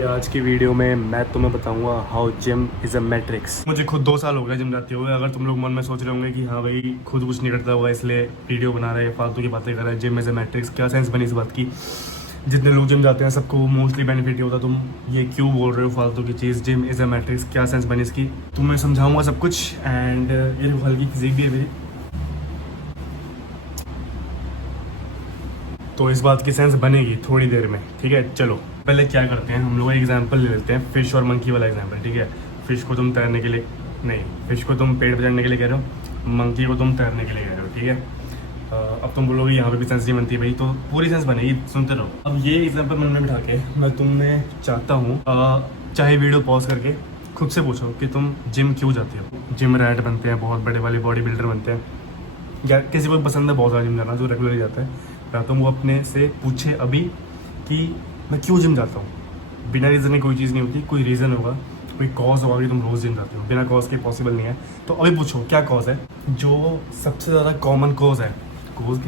भाई आज की वीडियो में मैं तुम्हें बताऊंगा how gym is a matrix. मुझे खुद 2 साल हो गए जिम जाते हुए। अगर तुम लोग मन में सोच रहे होंगे कि हाँ भाई खुद कुछ नहीं करता होगा इसलिए वीडियो बना रहे हैं, फालतू की बातें कर रहे हैं, जिम इज़ अ मैट्रिक्स, क्या सेंस बनी इस बात की? जितने लोग जिम जाते हैं सबको मोस्टली बेनिफिट ही होता। तुम ये क्यों बोल रहे हो फालतू की चीज़? जिम इज़ अ मैट्रिक्स, क्या सेंस बनी इसकी? तुम्हें समझाऊंगा सब कुछ। एंड ये हल्की फिजिक भी है मेरी, तो इस बात की सेंस बनेगी थोड़ी देर में, ठीक है? चलो पहले क्या करते हैं, हम लोग एग्जांपल ले लेते हैं, फिश और मंकी वाला एग्जांपल, ठीक है? फिश को तुम तैरने के लिए नहीं, फिश को तुम पेड़ पर चढ़ने के लिए कह रहे हो, मंकी को तुम तैरने के लिए कह रहे हो, ठीक है? अब तुम बोलोगे यहाँ पे भी सेंस नहीं बनती भाई, तो पूरी सेंस बनेगी, सुनते रहो। अब ये एग्जाम्पल मन में बिठा के मैं तुम्हें चाहता हूँ, चाहे वीडियो पॉज करके खुद से पूछो कि तुम जिम क्यों जाते हो। जिम रैट बनते हैं, बहुत बड़े वाले बॉडी बिल्डर बनते हैं, या किसी को पसंद है बहुत सारा जिम जाना जो रेगुलरली जाता है, या तो वो अपने से पूछे अभी कि मैं क्यों जिम जाता हूँ। बिना रीज़न की कोई चीज़ नहीं होती, कोई रीज़न होगा, कोई कॉज होगा कि तुम रोज़ जिम जाते हो। बिना कॉज के पॉसिबल नहीं है, तो अभी पूछो क्या कॉज है। जो सबसे ज़्यादा कॉमन कॉज है, कॉज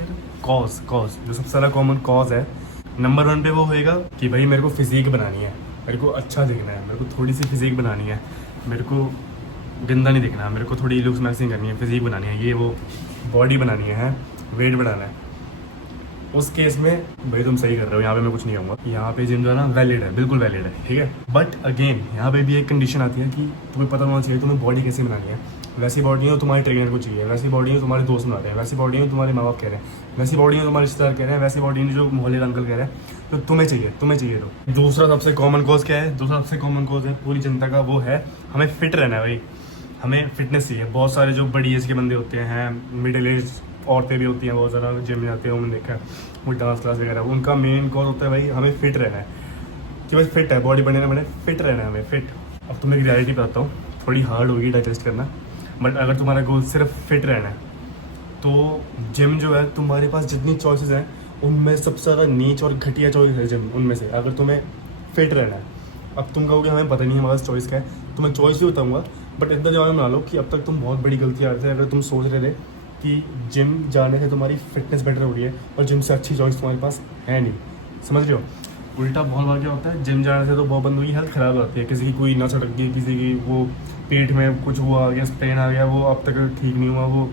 जो सबसे ज़्यादा कॉमन कॉज है, नंबर 1 पे वो होएगा कि भाई मेरे को फिजिक बनानी है, मेरे को अच्छा दिखना है, मेरे को थोड़ी सी फिजिक बनानी है, मेरे को गंदा नहीं दिखना है, मेरे को थोड़ी लुक्स मैक्सिंग करनी है, फिजिक बनानी है, ये वो बॉडी बनानी है, वेट बढ़ाना है। उस केस में भाई तुम सही कर रहे हो, यहाँ पे मैं कुछ नहीं कहूँगा। यहाँ पे जिम जाना वैलिड है, बिल्कुल वैलिड है, ठीक है? बट अगेन यहाँ पे भी एक कंडीशन आती है कि तुम्हें पता होना चाहिए तुम्हें बॉडी कैसे बनानी है। वैसी बॉडी हो तुम्हारे ट्रेनर को चाहिए, वैसी बॉडी हो तुम्हारे दोस्त बना रहे हैं, वैसी बॉडी हो तुम्हारे माँ बाप कह रहे हैं, वैसी बॉडी हो तुम्हारे रिश्तेदार कह रहे हैं, वैसी बॉडी जो मोहल्ले का अंकल कह रहे हैं, तो तुम्हें चाहिए। तो दूसरा सबसे कॉमन कॉज क्या है? दूसरा सबसे कॉमन कॉज है पूरी जनता का, वो है हमें फिट रहना है भाई, हमें फिटनेस चाहिए। बहुत सारे जो बड़ी एज के बंदे होते हैं, मिडिल एज औरतें भी होती हैं, बहुत ज़्यादा जिम में जाते हैं, मैंने देखा है, वो डांस क्लास वगैरह, उनका मेन कॉज होता है भाई हमें फिट रहना है, कि भाई फिट है, बॉडी बनने मैंने फिट रहना है, हमें फिट। अब तुम्हें एक रियलिटी बताता हूँ, थोड़ी हार्ड होगी डाइजेस्ट करना, बट अगर तुम्हारा गोल सिर्फ फिट रहना है तो जिम जो है, तुम्हारे पास जितनी चॉइसेस हैं उनमें सबसे ज़्यादा नीच और घटिया चॉइस है जिम उनमें से, अगर तुम्हें फिट रहना है। अब तुम कहोगे हमें पता नहीं है हमारे पास चॉइस क्या है, तो मैं चॉइस भी बताऊँगा, बट इतना जवाब बना लो कि अब तक तुम बहुत बड़ी गलती आ रही थी अगर तुम सोच रहे थे कि जिम जाने से तुम्हारी फिटनेस बेटर हो रही है और जिम से अच्छी चॉइस तुम्हारे पास है नहीं। समझ रहे हो? उल्टा बहुत बार क्या होता है, जिम जाने से तो बहुत बंदों की हेल्थ ख़राब होती है, किसी की कोई नस अटक गई, किसी की वो पेट में कुछ हुआ आ गया, पेन आ गया, वो अब तक ठीक नहीं हुआ, वो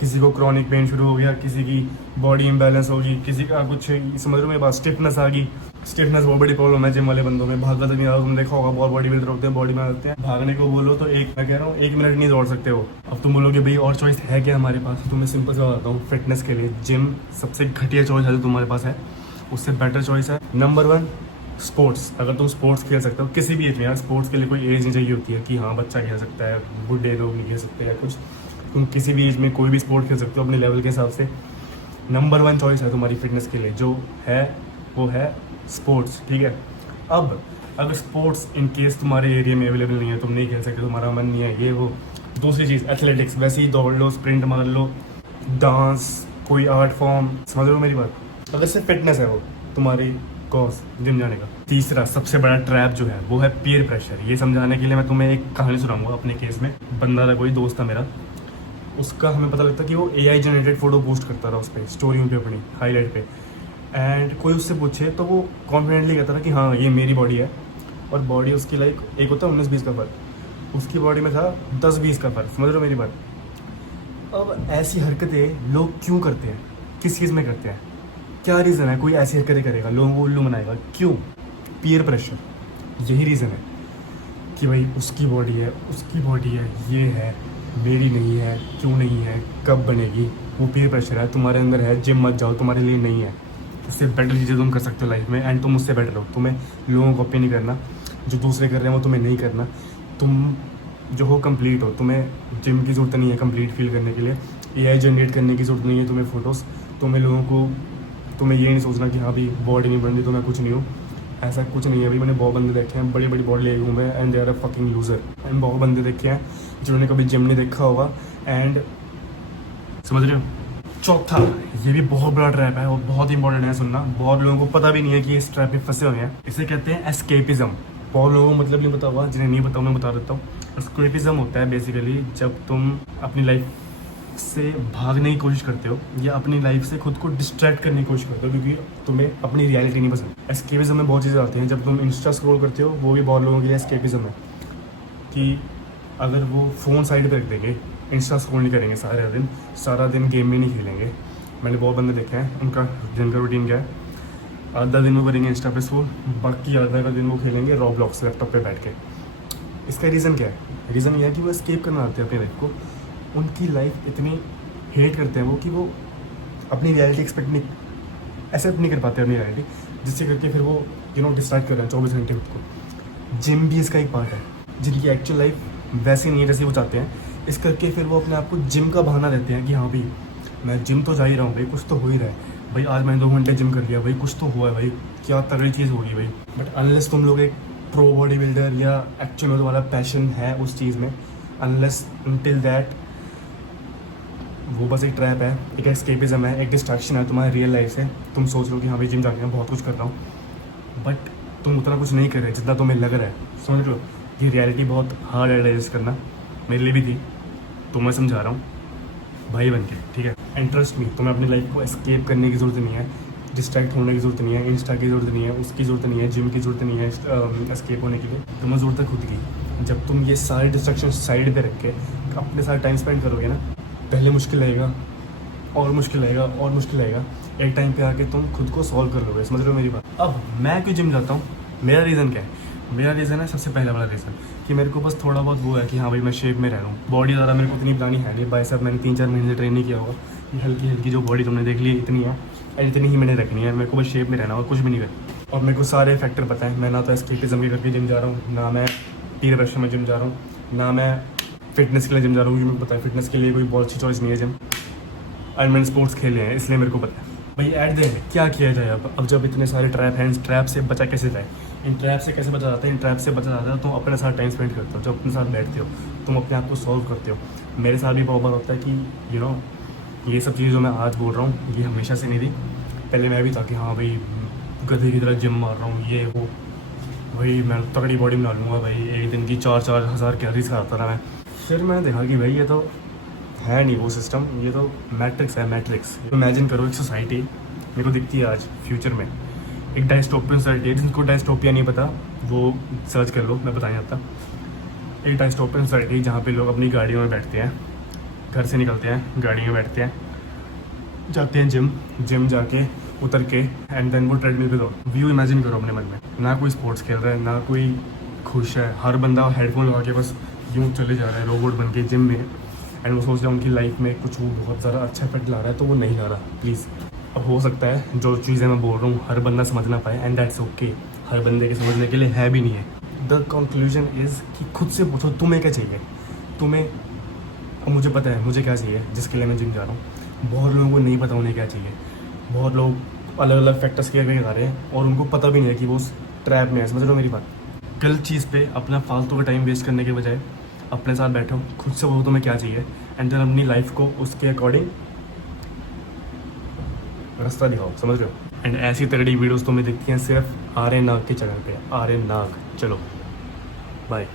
किसी को क्रॉनिक पेन शुरू हो गया, किसी की बॉडी इम्बैलेंस होगी, किसी का कुछ, समझ रहे हो मेरे पास, स्टिफनेस आ गई। स्टिफनेस बहुत बड़ी प्रॉब्लम है जिम वाले बंदों में, भागता तो नहीं आ रहा, तुम देखा होगा बहुत बॉडी बिल्डर होते हैं, बॉडी बनाते हैं, भागने को बोलो तो मैं कह रहा हूँ 1 मिनट नहीं दौड़ सकते हो। अब तुम बोलोगे भाई और चॉइस है क्या हमारे पास? तो मैं सिंपल से बताता हूँ, फिटनेस के लिए जिम सबसे घटिया चॉइस है जो तुम्हारे पास है, उससे बेटर चॉइस है नंबर 1 स्पोर्ट्स। अगर तुम स्पोर्ट्स खेल सकते हो किसी भी एज में, यार स्पोर्ट्स के लिए कोई एज नहीं चाहिए होती है कि हाँ बच्चा खेल सकता है, बुढ़े लोग नहीं खेल सकते या कुछ, तुम किसी भी एज में कोई भी स्पोर्ट खेल सकते हो अपने लेवल के हिसाब से। नंबर 1 चॉइस है तुम्हारी फिटनेस के लिए जो है वो है स्पोर्ट्स, ठीक है? अब अगर स्पोर्ट्स इन केस तुम्हारे एरिया में अवेलेबल नहीं है, तुम नहीं खेल सकते, तुम्हारा मन नहीं है, ये वो, दूसरी चीज़ एथलेटिक्स, वैसे ही दौड़ लो, स्प्रिंट मार लो, डांस, कोई आर्ट फॉर्म, समझ रहे हो मेरी बात? अगर सिर्फ फिटनेस है वो तुम्हारी कॉज जिम जाने का। तीसरा सबसे बड़ा ट्रैप जो है वो है पीयर प्रेशर। ये समझाने के लिए मैं तुम्हें एक कहानी सुनाऊंगा। अपने केस में बंदा था, कोई दोस्त था मेरा, उसका हमें पता लगता कि वो AI जनरेटेड फोटो पोस्ट करता रहा उस पर, स्टोरी पे, अपनी हाईलाइट पे, एंड कोई उससे पूछे तो वो कॉन्फिडेंटली कहता था कि हाँ ये मेरी बॉडी है, और बॉडी उसकी लाइक एक होता है 19-20 का फ़र्क, उसकी बॉडी में था 10-20 का फ़र्क। समझ रहे हो मेरी बात? अब ऐसी हरकतें लोग क्यों करते हैं, किस चीज़ में करते हैं, क्या रीज़न है? कोई ऐसी हरकतें करेगा, लोगों को उल्लू बनाएगा, क्यों? पीयर प्रेशर, यही रीज़न है कि भाई उसकी बॉडी है, ये है, मेरी नहीं है, क्यों नहीं है, कब बनेगी, वो पीयर प्रेशर है तुम्हारे अंदर है। जिम मत जाओ, तुम्हारे लिए नहीं है। उससे बेटर चीज़ें तुम कर सकते हो लाइफ में, एंड तुम उससे बेटर हो। तुम्हें लोगों को कॉपी नहीं करना, जो दूसरे कर रहे हैं वो तुम्हें नहीं करना। तुम जो हो कंप्लीट हो, तुम्हें जिम की ज़रूरत नहीं है कंप्लीट फील करने के लिए, AI जनरेट करने की ज़रूरत नहीं है तुम्हें फ़ोटोज़। तुम्हें ये नहीं सोचना कि हाँ भाई बॉडी नहीं बन रही तो मैं कुछ नहीं हूँ, ऐसा कुछ नहीं है भाई। मैंने बहुत बंदे देखे हैं बड़ी बड़ी बॉडी ले घूमे and they are a fucking loser, and बहुत बंदे देखे हैं जिन्होंने कभी जिम नहीं देखा होगा, एंड समझ रहे हो? चौथा, ये भी बहुत बड़ा ट्रैप है और बहुत इंपॉर्टेंट है सुनना, बहुत लोगों को पता भी नहीं है कि इस ट्रैप में फंसे हुए हैं। इसे कहते हैं एस्केपिज्म। बहुत लोगों को मतलब नहीं पता हुआ, जिन्हें नहीं पता मैं बता देता हूँ। एस्केपिज्म होता है बेसिकली जब तुम अपनी लाइफ से भागने की कोशिश करते हो या अपनी लाइफ से खुद को डिस्ट्रैक्ट करने की कोशिश करते हो क्योंकि तुम्हें अपनी रियलिटी नहीं पसंद। एस्केपिज्म में बहुत चीज़ें आती हैं। जब तुम इंस्टा स्क्रॉल करते हो, वो भी बहुत लोगों के लिए एस्केपिज्म है कि अगर वो फ़ोन साइड पर रख देंगे, इंस्टा स्क्रॉल नहीं करेंगे सारा दिन गेम में नहीं खेलेंगे। मैंने बहुत बंदे देखे हैं, उनका दिन का रूटीन क्या है, आधा दिन वो करेंगे इंस्टा पे स्क्रॉल, बाकी आधा का दिन वो खेलेंगे रॉब्लॉक्स लैपटॉप पे बैठ के। इसका रीज़न क्या है? रीज़न ये है कि वो एस्केप करना आते हैं अपनी लाइफ को। उनकी लाइफ इतनी हेट करते हैं वो कि वो अपनी रियलिटी एक्सपेक्ट नहीं, एक्सेप्ट नहीं कर पाते अपनी रियलिटी, जिससे करके फिर वो डिस्ट्रैक्ट कर रहे हैं 24 घंटे खुद को। जिम भी इसका एक पार्ट है। जिनकी एक्चुअल लाइफ वैसी नहीं है जैसे वो चाहते हैं, इस करके फिर वो अपने आप को जिम का बहाना देते हैं कि हाँ भाई मैं जिम तो जा ही रहा हूँ भाई, कुछ तो हो ही रहा है भाई, आज मैंने 2 घंटे जिम कर लिया भाई, कुछ तो हुआ है भाई, क्या तगड़ी चीज़ होगी भाई। बट अनलेस तुम लोग एक प्रो बॉडी बिल्डर या एक्चुअल में तुम्हारा पैशन है उस चीज़ में, अनलेस अनटिल दैट वो बस एक ट्रैप है, एक एस्केपिज्म है, एक डिस्ट्रैक्शन है तुम्हारी रियल लाइफ से। तुम सोच लो कि हाँ भाई जिम जाके मैं बहुत कुछ कर रहा हूँ, बट तुम उतना कुछ नहीं कर रहे जितना तुम्हें लग रहा है। समझ लो ये रियलिटी बहुत हार्ड है डाइजेस्ट करना, मेरे लिए भी थी, तो मैं समझा रहा हूँ भाई बन के, ठीक है। एंड ट्रस्ट मी, तुम्हें अपनी लाइफ को एस्केप करने की ज़रूरत नहीं है, डिस्ट्रैक्ट होने की ज़रूरत नहीं है, इंस्टा की ज़रूरत नहीं है, उसकी ज़रूरत नहीं है, जिम की ज़रूरत नहीं है एस्केप होने के लिए। तुम्हें ज़रूरत है खुद की। जब तुम ये सारे डिस्ट्रैक्शन साइड पे रख के अपने साथ टाइम स्पेंड करोगे ना, पहले मुश्किल लगेगा और मुश्किल लगेगा और मुश्किल लगेगा, एक टाइम पे आके तुम खुद को सॉल्व कर लोगे। समझ रहे हो मेरी बात? अब मैं क्यों जिम जाता हूँ, मेरा रीज़न क्या है? मेरा रीज़न है सबसे पहला वाला रीज़न कि मेरे को बस थोड़ा बहुत वो है कि हाँ भाई मैं शेप में रह रहा हूँ। बॉडी ज़्यादा मेरे को इतनी बनानी है नहीं, भाई साहब मैंने 3-4 महीने से ट्रेन नहीं किया होगा। ये हल्की हल्की जो बॉडी तुमने देख ली इतनी है, और इतनी ही मैंने रखनी है। मेरे को बस शेप में रहना और कुछ भी नहीं करना। और मेरे को सारे फैक्टर पता है। मैं ना तो एस्केपिज्म के करके जिम जा रहा हूँ, ना मैं पीयर प्रेशर में जिम जा रहा हूँ, ना मैं फिटनेस के लिए जिम जा रहा हूँ, क्योंकि मेरे को पता है फिटनेस के लिए कोई बहुत अच्छी चॉइस नहीं है जिम। और मैंने स्पोर्ट्स खेले हैं इसलिए मेरे को पता है। भाई एट द एंड क्या किया जाए अब जब इतने सारे ट्रैप हैं, ट्रैप से बचा कैसे जाए? इन ट्रैप से कैसे बचा जाता है? इन ट्रैप से बचा जाता है तुम अपने साथ टाइम स्पेंड करते हो, जब अपने साथ बैठते हो, तुम अपने आप को सॉल्व करते हो। मेरे साथ भी बहुत बार होता है कि ये सब चीज़ें जो मैं आज बोल रहा हूँ ये हमेशा से नहीं थी। पहले मैं भी था कि हाँ भाई गधे की तरह जिम मार रहा हूँ, ये वो, भाई मैं तगड़ी बॉडी बना लूँगा भाई, एक दिन की 4-4 हज़ार कैलोरीज खाता था मैं। फिर मैंने देखा कि भाई ये तो है नहीं वो सिस्टम, ये तो मैट्रिक्स है, मैट्रिक्स। इमेजिन करो एक सोसाइटी मेरे को दिखती है आज फ्यूचर में, एक डायस्टोपियन सोसाइटी है। जिनको डायस्टोपिया नहीं पता वो सर्च कर लो, मैं बता नहीं आता। एक डायस्टोपियन सोसाइटी जहाँ पे लोग अपनी गाड़ियों में बैठते हैं, घर से निकलते हैं, गाड़ी में बैठते हैं, जाते हैं जिम जाके उतर के एंड देन वो ट्रेडमिल पे दो। व्यू इमेजिन करो अपने मन में, ना कोई स्पोर्ट्स खेल रहा है, ना कोई खुश है, हर बंदा हेडफोन लगा के बस यूँ चले जा रहा है रोबोट बन के जिम में। एंड वो सोच रहा है उनकी लाइफ में कुछ वो बहुत ज़्यादा अच्छा इफेक्ट ला रहा है, तो वो नहीं ला रहा। प्लीज़, अब हो सकता है जो चीज़ें मैं बोल रहा हूँ हर बंदा समझ ना पाए, एंड दैट्स ओके। हर बंदे के समझने के लिए है भी नहीं है। द कंक्लूजन इज़ कि खुद से पूछो तुम्हें क्या चाहिए। तुम्हें, अब मुझे पता है मुझे क्या चाहिए जिसके लिए मैं जिम जा रहा हूँ। बहुत लोगों को नहीं पता उन्हें क्या चाहिए। बहुत लोग अलग अलग फैक्टर्स के करके खा रहे हैं और उनको पता भी नहीं है कि वो उस ट्रैप में है। समझ रहे हो मेरी बात? गलत चीज़ पे अपना फालतू का टाइम वेस्ट करने के बजाय अपने साथ बैठो, खुद से बोलो तुम्हें क्या चाहिए, एंड देन अपनी लाइफ को उसके अकॉर्डिंग रास्ता दिखाओ। समझ रहे हो? एंड ऐसी तगड़ी वीडियोस तुम्हें दिखती हैं सिर्फ आर्यन नाग के चैनल पे। आर्यन नाग, चलो बाय।